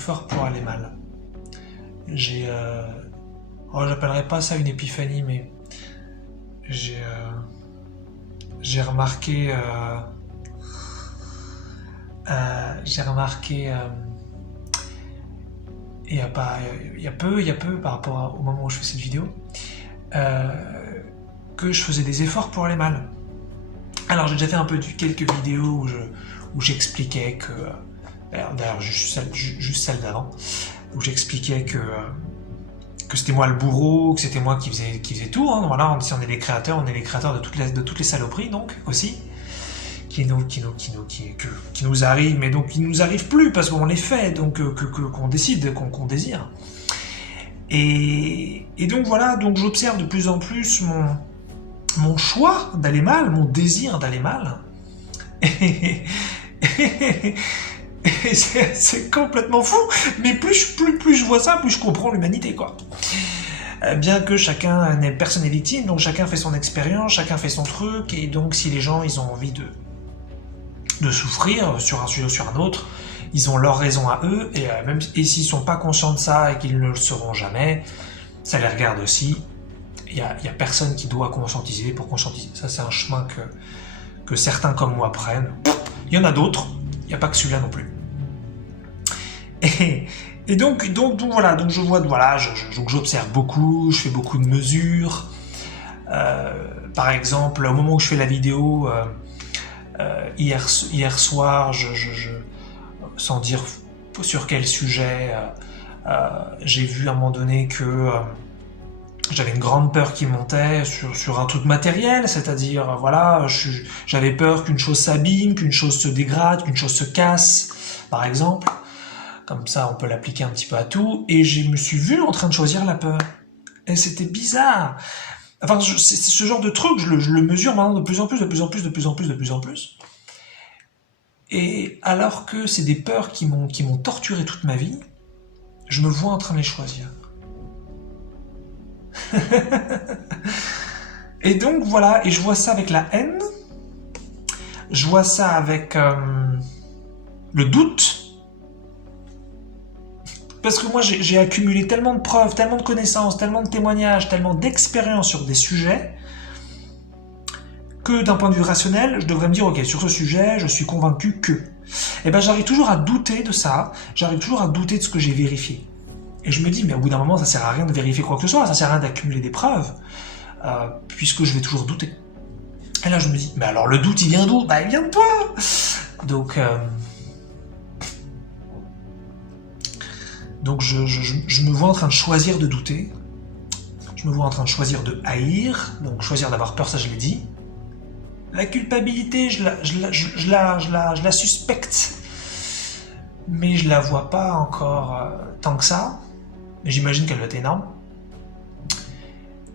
efforts pour aller mal. Oh, j'appellerais pas ça une épiphanie, mais j'ai remarqué il y a peu par rapport au moment où je fais cette vidéo, que je faisais des efforts pour aller mal. Alors j'ai déjà fait quelques vidéos où j'expliquais que, d'ailleurs juste celle d'avant, où j'expliquais que c'était moi le bourreau, que c'était moi qui faisait tout, hein, voilà, si on est les créateurs de toutes les saloperies, donc, aussi, qui nous arrivent, mais donc qui nous arrivent plus, parce qu'on les fait, donc, qu'on décide, qu'on désire. Et donc voilà, donc j'observe de plus en plus mon choix d'aller mal, mon désir d'aller mal, et c'est complètement fou, mais plus je vois ça, plus je comprends l'humanité, quoi. Bien que personne n'est victime, donc chacun fait son expérience, chacun fait son truc, et donc si les gens ils ont envie de souffrir sur un sujet ou sur un autre, ils ont leur raison à eux, et s'ils sont pas conscients de ça et qu'ils ne le seront jamais, ça les regarde aussi. Il y a personne qui doit conscientiser pour conscientiser. Ça c'est un chemin que certains comme moi prennent. Il y en a d'autres, il n'y a pas que celui-là non plus. Et donc voilà, donc je vois, voilà, j'observe beaucoup, je fais beaucoup de mesures. Par exemple, au moment où je fais la vidéo, hier soir, sans dire sur quel sujet, j'ai vu à un moment donné que j'avais une grande peur qui montait sur un truc matériel, c'est-à-dire, voilà, j'avais peur qu'une chose s'abîme, qu'une chose se dégrade, qu'une chose se casse, par exemple. Comme ça, on peut l'appliquer un petit peu à tout. Et je me suis vu en train de choisir la peur. Et c'était bizarre. Enfin, c'est ce genre de truc, je le mesure maintenant de plus en plus. Et alors que c'est des peurs qui m'ont torturé toute ma vie, je me vois en train de les choisir. Et donc voilà, et je vois ça avec la haine, je vois ça avec le doute, parce que moi j'ai accumulé tellement de preuves, tellement de connaissances, tellement de témoignages, tellement d'expériences sur des sujets, que d'un point de vue rationnel, je devrais me dire, ok, sur ce sujet, je suis convaincu que... Et ben j'arrive toujours à douter de ça, j'arrive toujours à douter de ce que j'ai vérifié. Et je me dis, mais au bout d'un moment, ça sert à rien de vérifier quoi que ce soit, ça sert à rien d'accumuler des preuves, puisque je vais toujours douter. Et là, je me dis, mais alors le doute, il vient d'où? Bah, il vient de toi. Donc je me vois en train de choisir de douter, je me vois en train de choisir de haïr, donc choisir d'avoir peur, ça je l'ai dit. La culpabilité, je la suspecte, mais je la vois pas encore tant que ça. Mais j'imagine qu'elle doit être énorme.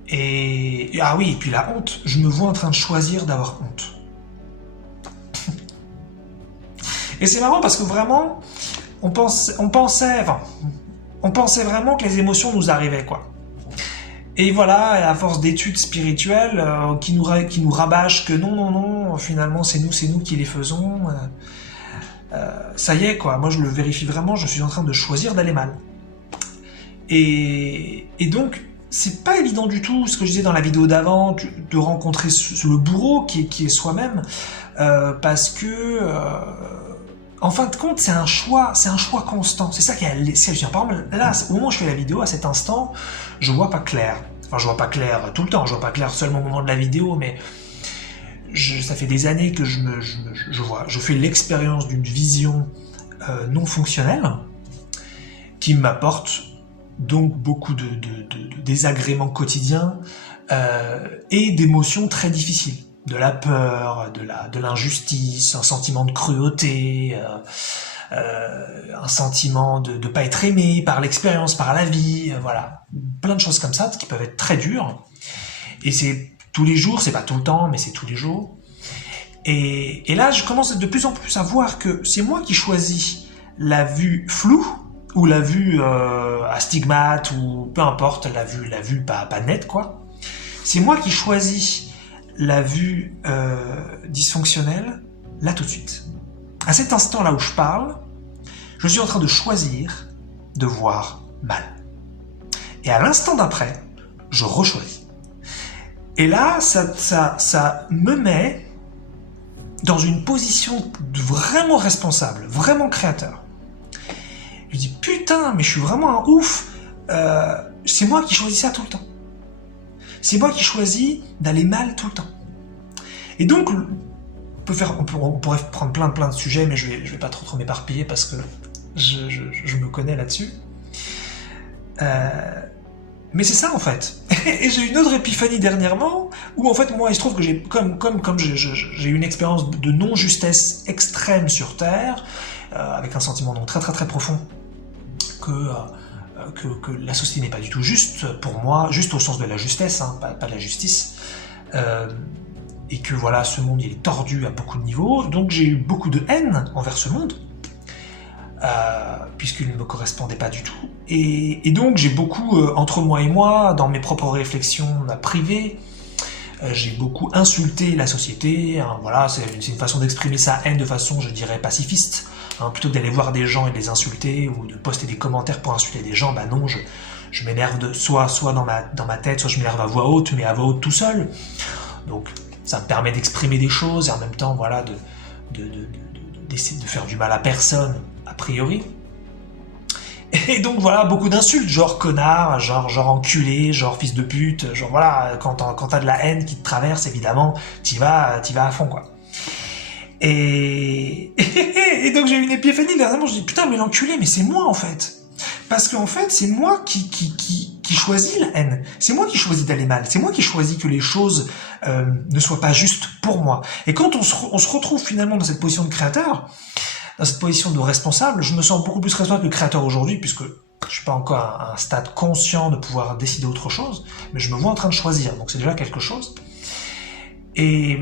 Et ah oui, et puis la honte, je me vois en train de choisir d'avoir honte. Et c'est marrant parce que vraiment, on pensait vraiment que les émotions nous arrivaient, quoi. Et voilà, à force d'études spirituelles qui nous rabâchent que non, finalement c'est nous qui les faisons. Ça y est, quoi. Moi je le vérifie vraiment, je suis en train de choisir d'aller mal. Et donc, c'est pas évident du tout, ce que je disais dans la vidéo d'avant, de rencontrer le bourreau qui est soi-même, parce que, en fin de compte, c'est un choix constant. C'est ça qui est hallucinant. Par exemple, là, au moment où je fais la vidéo, à cet instant, je vois pas clair. Enfin, je vois pas clair tout le temps, je vois pas clair seulement au moment de la vidéo, mais ça fait des années que je fais l'expérience d'une vision non fonctionnelle, qui m'apporte donc beaucoup de désagréments quotidiens et d'émotions très difficiles. De la peur, de l'injustice, un sentiment de cruauté, un sentiment de ne pas être aimé par l'expérience, par la vie, voilà. Plein de choses comme ça qui peuvent être très dures. Et c'est tous les jours, c'est pas tout le temps, mais c'est tous les jours. Et là, je commence de plus en plus à voir que c'est moi qui choisis la vue floue, ou la vue à stigmate, ou peu importe, la vue pas nette, quoi. C'est moi qui choisis la vue dysfonctionnelle, là tout de suite. À cet instant-là où je parle, je suis en train de choisir de voir mal. Et à l'instant d'après, je rechoisis. Et là, ça me met dans une position vraiment responsable, vraiment créateur. Je dis, putain, mais je suis vraiment un ouf. C'est moi qui choisis ça tout le temps. C'est moi qui choisis d'aller mal tout le temps. Et donc, on pourrait prendre plein de sujets, mais je vais pas trop m'éparpiller parce que je me connais là-dessus. Mais c'est ça en fait. Et j'ai eu une autre épiphanie dernièrement, où en fait moi il se trouve que j'ai j'ai eu une expérience de non-justesse extrême sur Terre, avec un sentiment donc très profond que la société n'est pas du tout juste pour moi, juste au sens de la justesse, hein, pas de la justice, et que voilà, ce monde il est tordu à beaucoup de niveaux, donc j'ai eu beaucoup de haine envers ce monde, puisqu'il ne me correspondait pas du tout. Et donc j'ai beaucoup, entre moi et moi, dans mes propres réflexions privées, j'ai beaucoup insulté la société, hein, voilà, c'est une façon d'exprimer sa haine de façon, je dirais, pacifiste, hein, plutôt que d'aller voir des gens et de les insulter, ou de poster des commentaires pour insulter des gens, bah non, je m'énerve soit dans ma tête, soit je m'énerve à voix haute, mais à voix haute tout seul. Donc ça me permet d'exprimer des choses, et en même temps, voilà, d'essayer de faire du mal à personne, a priori. Et donc voilà, beaucoup d'insultes, genre connard, genre enculé, genre fils de pute, genre voilà, quand t'as de la haine qui te traverse, évidemment, t'y vas à fond, quoi. Et donc j'ai eu une épiphanie, dernièrement, je dis putain, mais l'enculé, mais c'est moi en fait. Parce qu'en fait, c'est moi qui choisis la haine. C'est moi qui choisis d'aller mal. C'est moi qui choisis que les choses ne soient pas justes pour moi. Et quand on se retrouve finalement dans cette position de créateur, dans cette position de responsable, je me sens beaucoup plus responsable que créateur aujourd'hui, puisque je suis pas encore à un stade conscient de pouvoir décider autre chose, mais je me vois en train de choisir, donc c'est déjà quelque chose. Et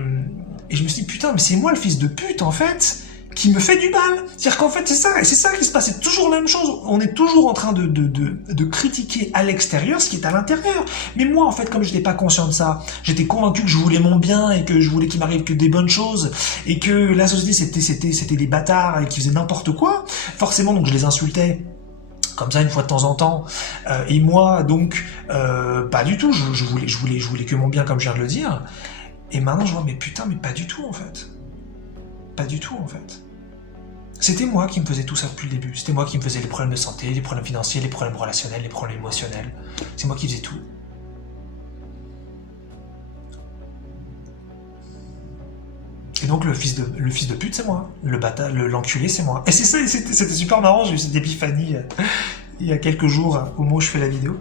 je me suis dit, putain, mais c'est moi le fils de pute, en fait, qui me fait du mal. C'est-à-dire qu'en fait, c'est ça qui se passe, c'est toujours la même chose. On est toujours en train de critiquer à l'extérieur ce qui est à l'intérieur. Mais moi, en fait, comme je n'étais pas conscient de ça, j'étais convaincu que je voulais mon bien et que je voulais qu'il m'arrive que des bonnes choses et que la société, c'était des bâtards et qui faisaient n'importe quoi. Forcément, donc je les insultais comme ça une fois de temps en temps. Et moi, donc, pas du tout. Je voulais que mon bien, comme je viens de le dire. Et maintenant, je vois, mais putain, mais pas du tout, en fait. Pas du tout, en fait. C'était moi qui me faisais tout ça depuis le début. C'était moi qui me faisais les problèmes de santé, les problèmes financiers, les problèmes relationnels, les problèmes émotionnels. C'est moi qui faisais tout. Et donc le fils de pute, c'est moi. Le bâtard, l'enculé, c'est moi. Et c'est ça, c'était super marrant, j'ai eu cette épiphanie il y a quelques jours, au moment où je fais la vidéo.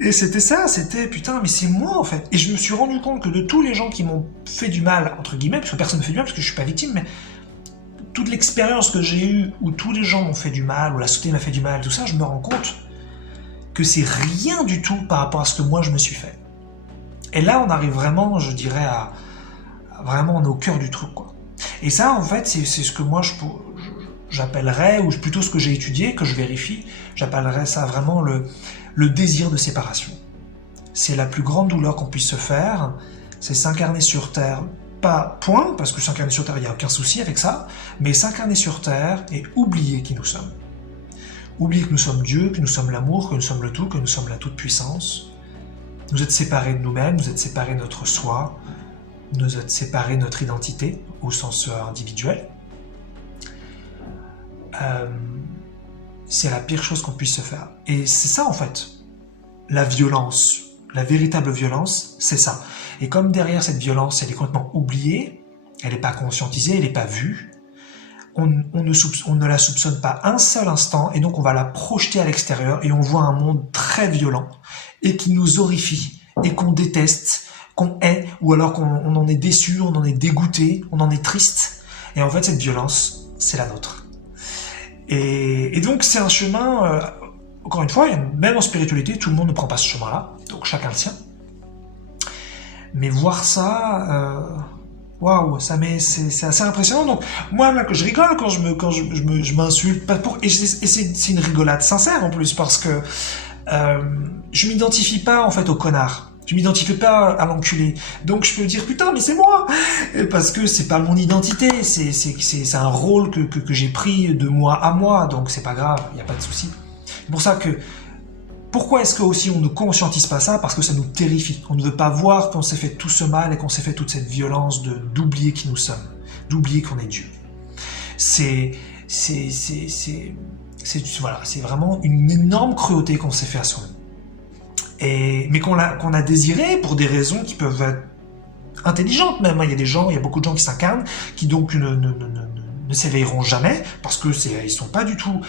Et c'était ça, c'était putain, mais c'est moi en fait. Et je me suis rendu compte que de tous les gens qui m'ont fait du mal, entre guillemets, parce que personne ne me fait du mal, parce que je suis pas victime, mais toute l'expérience que j'ai eue, où tous les gens m'ont fait du mal, où la société m'a fait du mal, tout ça, je me rends compte que c'est rien du tout par rapport à ce que moi je me suis fait. Et là, on arrive vraiment, je dirais, vraiment, on est au cœur du truc, quoi. Et ça, en fait, c'est ce que moi j'appellerais, ou plutôt ce que j'ai étudié, que je vérifie, j'appellerais ça vraiment le désir de séparation. C'est la plus grande douleur qu'on puisse se faire, c'est s'incarner sur Terre, pas point, parce que s'incarner sur Terre, il n'y a aucun souci avec ça, mais s'incarner sur Terre et oublier qui nous sommes. Oublier que nous sommes Dieu, que nous sommes l'amour, que nous sommes le tout, que nous sommes la toute-puissance. Nous êtes séparés de nous-mêmes, nous êtes séparés de notre soi, nous êtes séparés de notre identité, au sens individuel. C'est la pire chose qu'on puisse se faire. Et c'est ça en fait, la violence, la véritable violence, c'est ça. Et comme derrière cette violence, elle est complètement oubliée, elle n'est pas conscientisée, elle n'est pas vue, on ne la soupçonne pas un seul instant, et donc on va la projeter à l'extérieur, et on voit un monde très violent, et qui nous horrifie, et qu'on déteste, qu'on hait, ou alors qu'on en est déçu, on en est dégoûté, on en est triste. Et en fait, cette violence, c'est la nôtre. Et donc c'est un chemin, encore une fois, même en spiritualité, tout le monde ne prend pas ce chemin-là, donc chacun le sien. Mais voir ça, waouh, c'est assez impressionnant. Donc moi là, que je rigole quand je m'insulte, et c'est une rigolade sincère en plus, parce que je m'identifie pas en fait au connard. Je m'identifie pas à l'enculé. Donc je peux dire putain mais c'est moi, parce que c'est pas mon identité, c'est un rôle que j'ai pris de moi à moi, donc c'est pas grave, il n'y a pas de souci. C'est pour ça que pourquoi est-ce que aussi on ne conscientise pas ça? Parce que ça nous terrifie. On ne veut pas voir qu'on s'est fait tout ce mal et qu'on s'est fait toute cette violence d'oublier qui nous sommes, d'oublier qu'on est Dieu. Voilà, c'est vraiment une énorme cruauté qu'on s'est fait à soi-même. Mais qu'on a désiré pour des raisons qui peuvent être intelligentes même. Il y a des gens, il y a beaucoup de gens qui s'incarnent, qui donc ne s'éveilleront jamais, parce que ils sont pas du tout,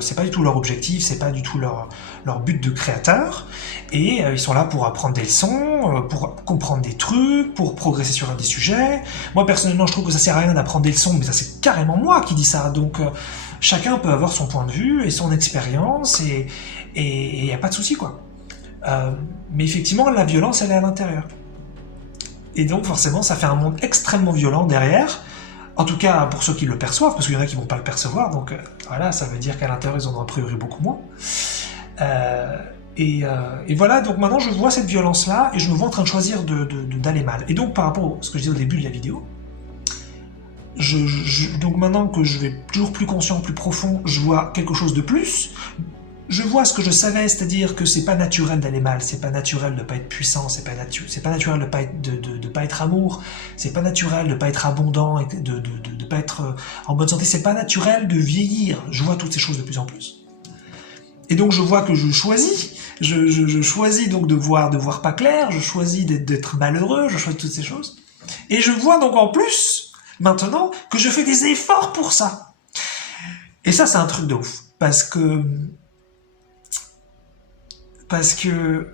c'est pas du tout leur objectif, c'est pas du tout leur but de créateur, et ils sont là pour apprendre des leçons, pour comprendre des trucs, pour progresser sur un des sujets. Moi personnellement, je trouve que ça sert à rien d'apprendre des leçons, mais ça c'est carrément moi qui dis ça. Donc chacun peut avoir son point de vue et son expérience, et il y a pas de souci quoi. Mais effectivement, la violence, elle est à l'intérieur. Et donc, forcément, ça fait un monde extrêmement violent derrière. En tout cas, pour ceux qui le perçoivent, parce qu'il y en a qui ne vont pas le percevoir. Donc, voilà, ça veut dire qu'à l'intérieur, ils en ont a priori beaucoup moins. Et voilà, donc maintenant, je vois cette violence-là et je me vois en train de choisir d'aller mal. Et donc, par rapport à ce que je disais au début de la vidéo, donc maintenant que je vais toujours plus conscient, plus profond, je vois quelque chose de plus. Je vois ce que je savais, c'est-à-dire que c'est pas naturel d'aller mal, c'est pas naturel de pas être puissant, c'est pas naturel de pas être amour, c'est pas naturel de pas être abondant, et de pas être en bonne santé, c'est pas naturel de vieillir. Je vois toutes ces choses de plus en plus. Et donc je vois que je choisis, je choisis donc de voir pas clair, je choisis d'être malheureux, je choisis toutes ces choses. Et je vois donc en plus, maintenant, que je fais des efforts pour ça. Et ça, c'est un truc de ouf, parce que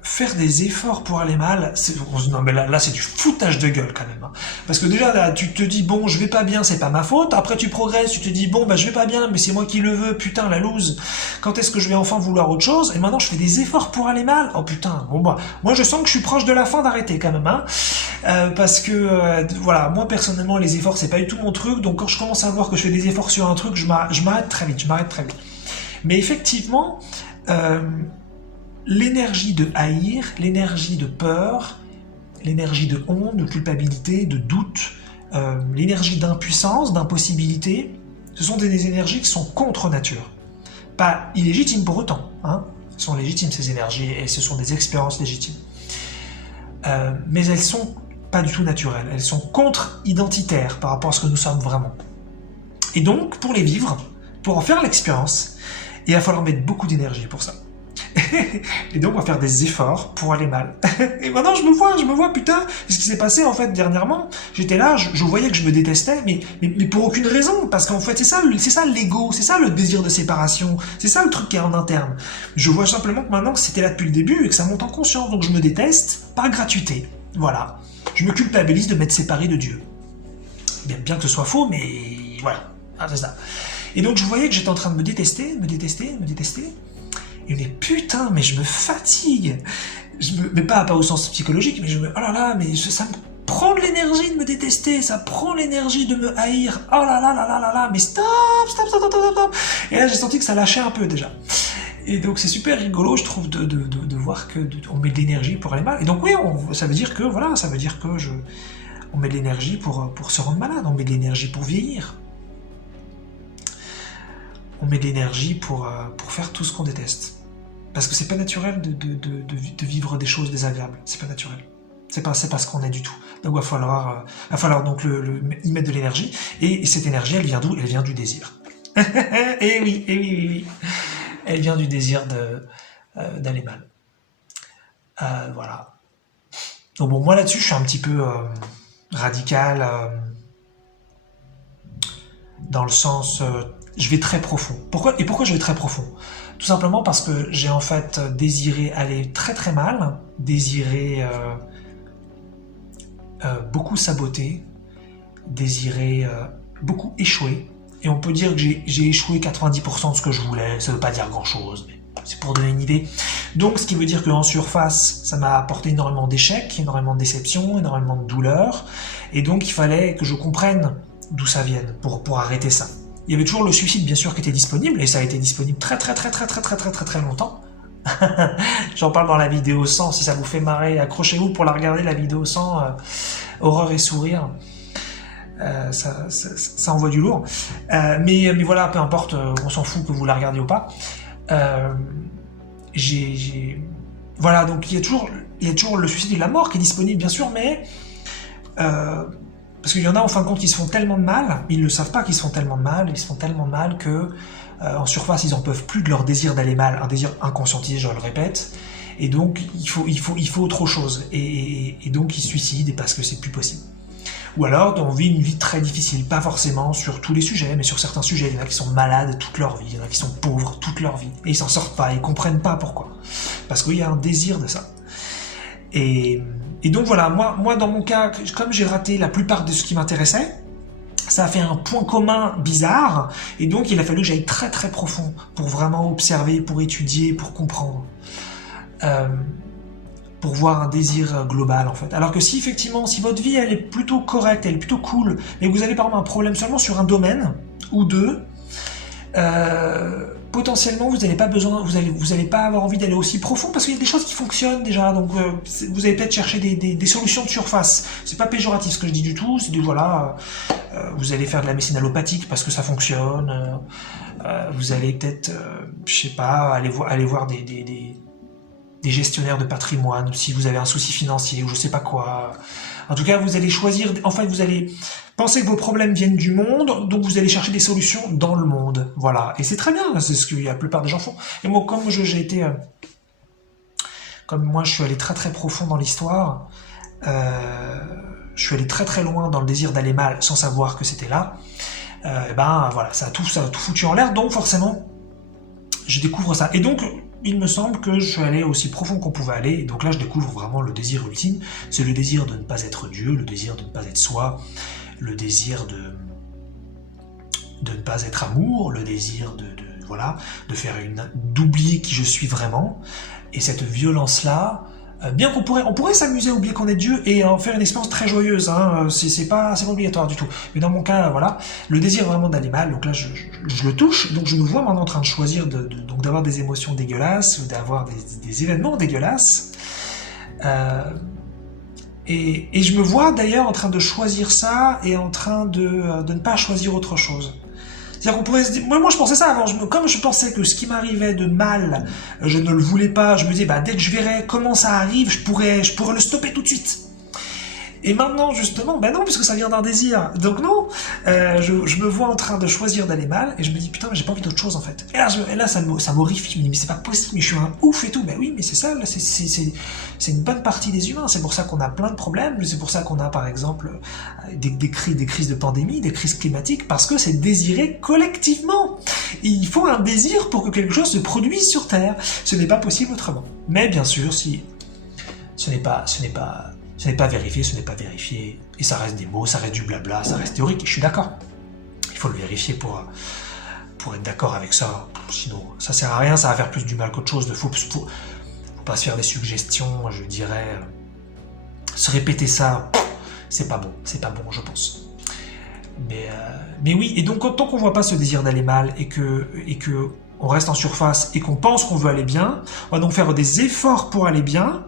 faire des efforts pour aller mal, non mais là c'est du foutage de gueule quand même. Hein. Parce que déjà là tu te dis bon je vais pas bien, c'est pas ma faute. Après tu progresses, tu te dis bon bah je vais pas bien, mais c'est moi qui le veux. Putain la loose. Quand est-ce que je vais enfin vouloir autre chose? Et maintenant je fais des efforts pour aller mal. Oh putain. Bon bah moi je sens que je suis proche de la fin d'arrêter quand même. Hein. Parce que voilà moi personnellement les efforts c'est pas du tout mon truc. Donc quand je commence à voir que je fais des efforts sur un truc, je m'arrête très vite. Mais effectivement. L'énergie de haïr, l'énergie de peur, l'énergie de honte, de culpabilité, de doute, l'énergie d'impuissance, d'impossibilité, ce sont des énergies qui sont contre nature. Pas illégitimes pour autant, hein. Elles sont légitimes ces énergies et ce sont des expériences légitimes. Mais elles sont pas du tout naturelles, elles sont contre-identitaires par rapport à ce que nous sommes vraiment. Et donc, pour les vivre, pour en faire l'expérience, il va falloir mettre beaucoup d'énergie pour ça. Et donc on va faire des efforts pour aller mal. Et maintenant je me vois, putain, ce qui s'est passé en fait dernièrement, j'étais là, je voyais que je me détestais, mais pour aucune raison, parce qu'en fait c'est ça l'ego, c'est ça le désir de séparation, c'est ça le truc qui est en interne. Je vois simplement que maintenant que c'était là depuis le début et que ça monte en conscience, donc je me déteste par gratuité, voilà. Je me culpabilise de m'être séparé de Dieu. Bien que ce soit faux, mais voilà, c'est ça. Et donc je voyais que j'étais en train de me détester, mais putain, mais je me fatigue. Mais pas au sens psychologique, mais oh là là, mais ça me prend de l'énergie de me détester, ça prend l'énergie de me haïr. Oh là là là là là là, mais stop. Et là, j'ai senti que ça lâchait un peu déjà. Et donc, c'est super rigolo, je trouve, de voir que on met de l'énergie pour aller mal. Et donc, oui, ça veut dire que, on met de l'énergie pour se rendre malade, on met de l'énergie pour vieillir. On met de l'énergie pour faire tout ce qu'on déteste. Parce que c'est pas naturel de vivre des choses désagréables. C'est pas naturel. C'est pas ce qu'on est du tout. Donc il va falloir donc y mettre de l'énergie. Et cette énergie, elle vient d'où? Elle vient du désir. Et oui. Elle vient du désir d'aller mal. Voilà. Donc bon, moi là-dessus, je suis un petit peu radical dans le sens... je vais très profond. Pourquoi je vais très profond? Tout simplement parce que j'ai en fait désiré aller très très mal, désiré beaucoup saboter, beaucoup échouer. Et on peut dire que j'ai échoué 90% de ce que je voulais, ça veut pas dire grand chose, mais c'est pour donner une idée. Donc ce qui veut dire qu'en surface, ça m'a apporté énormément d'échecs, énormément de déceptions, énormément de douleurs, et donc il fallait que je comprenne d'où ça vienne pour arrêter ça. Il y avait toujours le suicide bien sûr qui était disponible, et ça a été disponible très longtemps, J'en parle dans la vidéo 100, si ça vous fait marrer, accrochez-vous pour la regarder, la vidéo 100, horreur et sourire. Ça envoie du lourd. Mais voilà, peu importe, on s'en fout que vous la regardiez ou pas. Voilà, donc il y a toujours le suicide et la mort qui est disponible, bien sûr, mais parce qu'il y en a en fin de compte qui se font tellement de mal, ils ne savent pas qu'ils se font tellement de mal, ils se font tellement de mal que en surface ils en peuvent plus de leur désir d'aller mal, un désir inconscientisé, je le répète, et donc il faut autre chose, et donc ils se suicident parce que c'est plus possible. Ou alors on vit une vie très difficile, pas forcément sur tous les sujets, mais sur certains sujets. Il y en a qui sont malades toute leur vie, il y en a qui sont pauvres toute leur vie, et ils s'en sortent pas, ils comprennent pas pourquoi. Parce qu'il y a un désir de ça. Et donc voilà, moi dans mon cas, comme j'ai raté la plupart de ce qui m'intéressait, ça a fait un point commun bizarre, et donc il a fallu que j'aille très très profond pour vraiment observer, pour étudier, pour comprendre. Pour voir un désir global en fait. Alors que si effectivement, si votre vie elle est plutôt correcte, elle est plutôt cool, mais que vous avez par exemple un problème seulement sur un domaine ou deux, potentiellement vous n'allez pas besoin, vous allez pas avoir envie d'aller aussi profond parce qu'il y a des choses qui fonctionnent déjà, donc vous allez peut-être chercher des solutions de surface. C'est pas péjoratif ce que je dis du tout, c'est du voilà, vous allez faire de la médecine allopathique parce que ça fonctionne, vous allez peut-être, je sais pas, aller voir des gestionnaires de patrimoine, si vous avez un souci financier ou je sais pas quoi. En tout cas, vous allez choisir, en fait, vous allez penser que vos problèmes viennent du monde, donc vous allez chercher des solutions dans le monde. Voilà. Et c'est très bien, c'est ce que la plupart des gens font. Et moi, comme je suis allé très très profond dans l'histoire, je suis allé très très loin dans le désir d'aller mal sans savoir que c'était là, et ben voilà, ça a tout foutu en l'air, donc forcément, je découvre ça. Et donc, il me semble que je suis allé aussi profond qu'on pouvait aller, et donc là je découvre vraiment le désir ultime, c'est le désir de ne pas être Dieu, le désir de ne pas être soi, le désir de ne pas être amour, le désir d'oublier qui je suis vraiment, et cette violence-là, bien qu'on pourrait s'amuser à oublier qu'on est Dieu et en faire une expérience très joyeuse, hein, c'est pas obligatoire du tout. Mais dans mon cas, voilà, le désir vraiment d'aller mal, donc là je le touche, donc je me vois maintenant en train de choisir donc d'avoir des émotions dégueulasses, ou d'avoir des événements dégueulasses. Et je me vois d'ailleurs en train de choisir ça et en train de ne pas choisir autre chose. C'est-à-dire qu'on pourrait se dire, moi je pensais ça avant, comme je pensais que ce qui m'arrivait de mal, je ne le voulais pas, je me disais, dès que je verrais comment ça arrive, je pourrais le stopper tout de suite. Et maintenant, justement, non, puisque ça vient d'un désir. Donc non, je me vois en train de choisir d'aller mal, et je me dis, putain, mais j'ai pas envie d'autre chose, en fait. Et là ça m'horrifie, je me dis, mais c'est pas possible, mais je suis un ouf et tout. Ben oui, mais c'est ça, c'est une bonne partie des humains, c'est pour ça qu'on a plein de problèmes, c'est pour ça qu'on a, par exemple, des crises de pandémie, des crises climatiques, parce que c'est désiré collectivement. Et il faut un désir pour que quelque chose se produise sur Terre. Ce n'est pas possible autrement. Mais bien sûr, si ce n'est pas vérifié, ce n'est pas vérifié, et ça reste des mots, ça reste du blabla, ça reste théorique, et je suis d'accord. Il faut le vérifier pour être d'accord avec ça, sinon ça sert à rien, ça va faire plus du mal qu'autre chose, faut pas se faire des suggestions, je dirais, se répéter ça, c'est pas bon, je pense. Mais oui, et donc tant qu'on voit pas ce désir d'aller mal, et que on reste en surface, et qu'on pense qu'on veut aller bien, on va donc faire des efforts pour aller bien,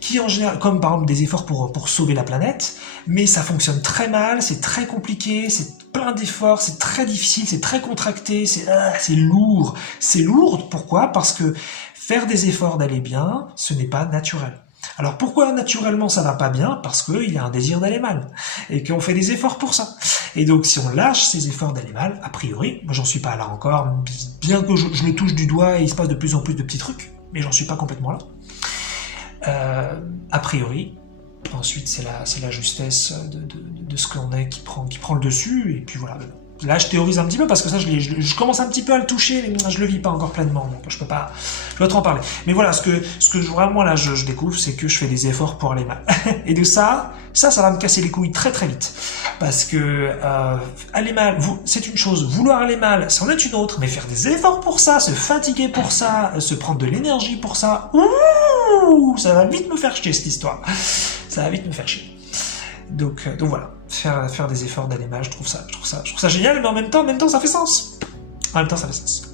qui en général, comme par exemple des efforts pour sauver la planète, mais ça fonctionne très mal, c'est très compliqué, c'est plein d'efforts, c'est très difficile, c'est très contracté, c'est lourd. C'est lourd, pourquoi? Parce que faire des efforts d'aller bien, ce n'est pas naturel. Alors pourquoi naturellement ça va pas bien? Parce qu'il y a un désir d'aller mal, et qu'on fait des efforts pour ça. Et donc si on lâche ces efforts d'aller mal, a priori, moi j'en suis pas là encore, bien que je le touche du doigt et il se passe de plus en plus de petits trucs, mais j'en suis pas complètement là. A priori, ensuite c'est la justesse de ce qu'on est qui prend le dessus, et puis voilà. Là je théorise un petit peu parce que ça je commence un petit peu à le toucher, mais je le vis pas encore pleinement, donc je dois trop en parler. Mais voilà, ce que vraiment là je découvre, c'est que je fais des efforts pour aller mal. Et de ça va me casser les couilles très très vite. Parce que aller mal, c'est une chose, vouloir aller mal, c'en est une autre, mais faire des efforts pour ça, se fatiguer pour ça, se prendre de l'énergie pour ça, ça va vite me faire chier cette histoire. Ça va vite me faire chier. Donc voilà, faire des efforts d'aller mal, je trouve ça génial, mais en même temps ça fait sens. En même temps ça fait sens.